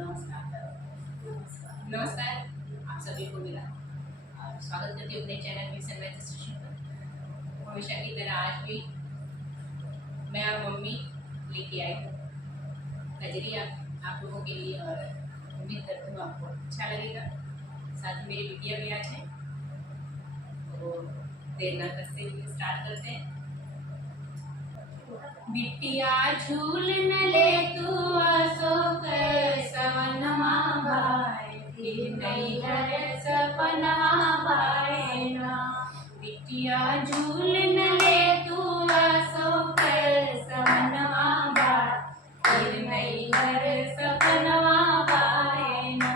नमस्कार, आप सभी को मेरा स्वागत करती हूँ अपने चैनल में सनराइज स्टेशन पर। हमेशा की तरह आज भी मैं और मम्मी लेके आई हूँ नजरिया आप लोगों के लिए, और उम्मीद करती हूँ आपको अच्छा लगेगा। साथ में मेरी बिटिया भी आज है, तो देर न करते हुए स्टार्ट करते हैं। बिटिया झूल न ले तू अशोक सवनमा भाई, फिर नहीं हर सपना पाएना। बिटिया झूल न ले तू अशोक सवनमा भाई, फिर नहीं हर सपना पाएना।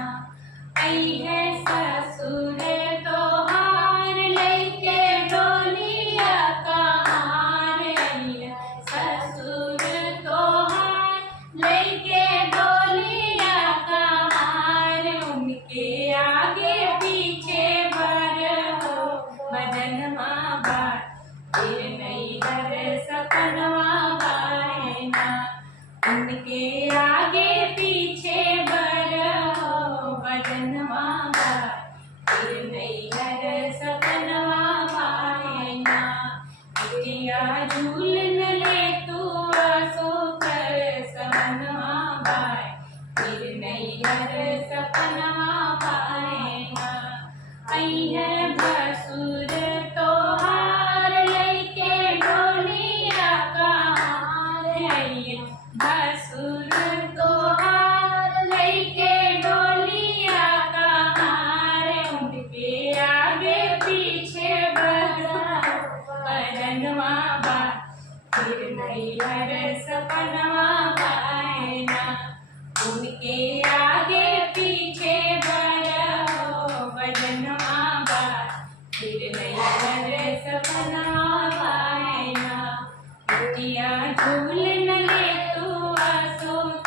आई है ससुर तोहार लेके डोलिया कहार, आई है ससुर तोहार लेके डोलिया कहार। उनके आगे पीछे भर हो भजनवा बार, फिर नहीं हर सपनवा पाएना। उनके आगे पीछे भर हो भजनवा बार, फिर नहीं हर सपनवा पाएना। बिटिया झूल न ले तू अशोक सवनवा भाई, फिर नहीं हर सपनवा पाएना। आई है भसुर तोहार लेके डोलिया कहार, आई है भसुर तोहार लेके डोलिया कहार। उनके आगे पीछे भजनवा बार, फिर नहीं हर सपनवा पाएना। उनके आगे पीछे भजनवा बार, फिर नहीं हर सपनवा पाएना। बिटिया झूल न ले तू अशोक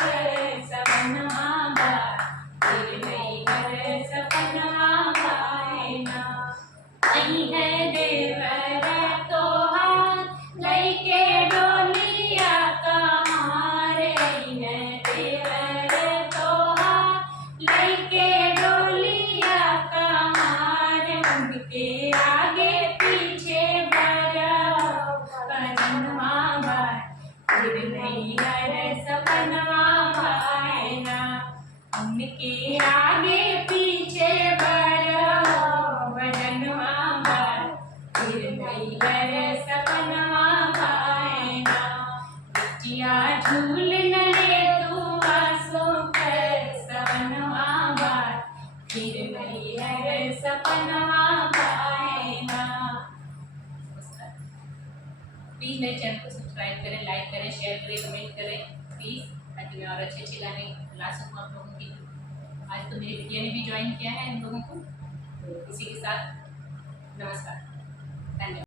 सवनवा बार, फिर नहीं हर सपनवा पाएना। आई है देवर तोहार लेके डोलिया कहार, आई है देवर तोहार लेके डोलिया कहार। उनके आगे पीछे भजनवा बार, फिर नहीं हर सपनवा पाएना। उनके आगे पीछे भजनवा बार, फिर नहीं हर सपनवा पाएना। बिटिया झूल न ले तू अशोक सवनवा बार, फिर नहीं हर सपनवा पाएना। प्लीज मेरे चैनल को सब्सक्राइब करें, लाइक करें, शेयर करें, कमेंट करें प्लीज, ताकि मैं और अच्छे अच्छे गाने ला सकूँ आप लोगों की। आज तो मेरी बिटिया ने भी ज्वाइन किया है इन लोगों को, तो इसी के साथ नमस्कार, धन्यवाद।